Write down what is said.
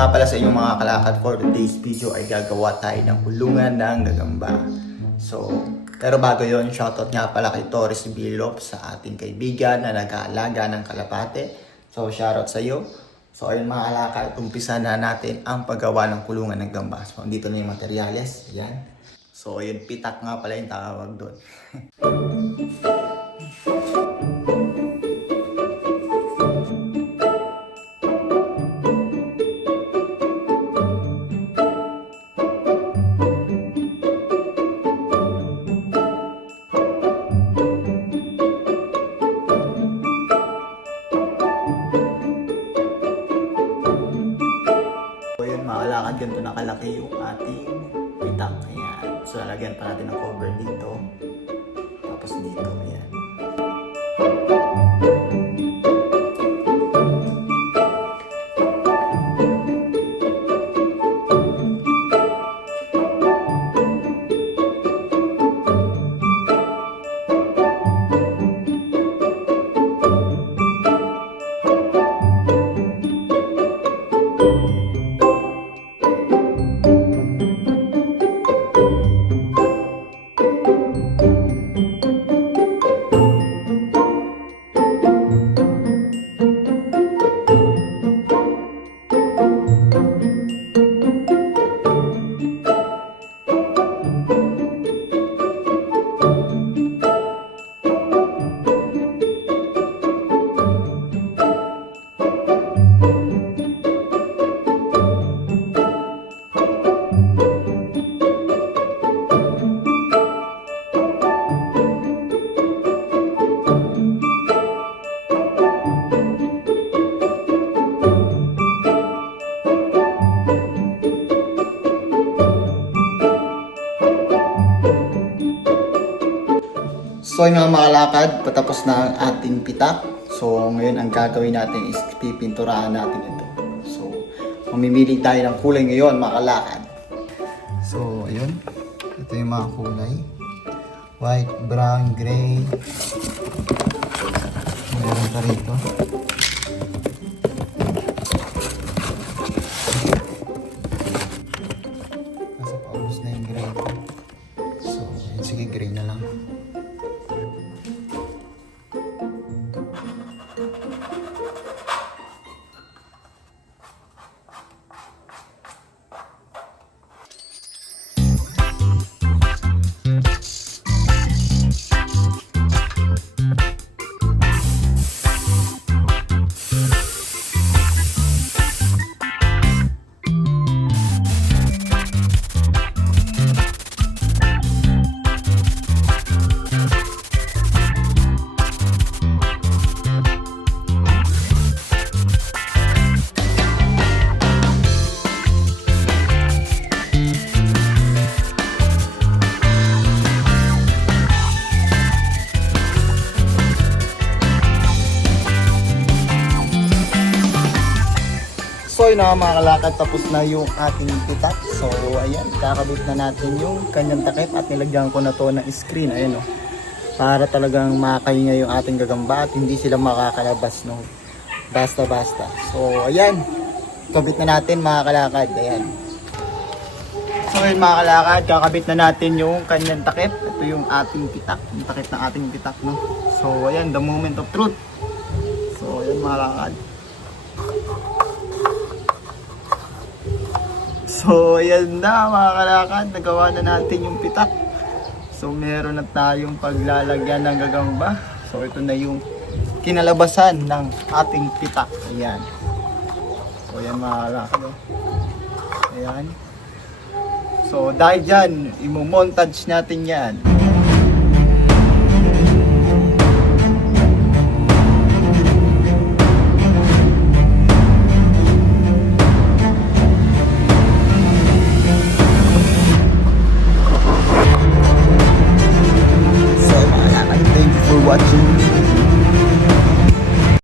nga pala sa inyong mga kalakad, for today's video ay gagawa tayo ng kulungan ng gagamba. So, pero bago yon, shoutout nga pala kay Torres Bilop sa ating kaibigan na nag-aalaga ng kalapate. So, shoutout sa iyo. So, ayun mga kalakad, umpisa na natin ang paggawa ng kulungan ng gamba. So, dito na yung materyales. Ayan. So, ayun, pitak nga pala yung tawag doon. Ganito nakalaki yung ating pitak. Ayan. So, lalagyan pa natin ng cover dito. Tapos dito. Ayan. So yung mga makalakad, patapos na ang ating pitak. So ngayon ang gagawin natin is pipinturahan natin ito. So mamimili tayo ng kulay ngayon mga kalakad. So ayun, ito yung mga kulay. White, brown, gray. Meron pa rito. Nasa paubos na yung gray. So ayun, sige gray na lang. So yun na mga kalakad, tapos na yung ating pitak. So ayan, kakabit na natin yung kanyang takip at nilagyan ko na to ng screen. Ayan o, para talagang makahinga yung ating gagamba at hindi sila makakalabas no, basta basta. So ayan, kabit na natin mga kalakad. Ayan. So yun mga kalakad, kakabit na natin yung kanyang takip. Ito yung ating pitak, yung takip ng ating pitak no. So ayan, the moment of truth. So ayan mga kalakad. So ayan na mga kalakad, nagawa na natin yung pitak. So meron na tayong paglalagyan ng gagamba. So ito na yung kinalabasan ng ating pitak. Ayan. So ayan mga kalakad. Ayan. So dahil dyan, imo-montage natin yan.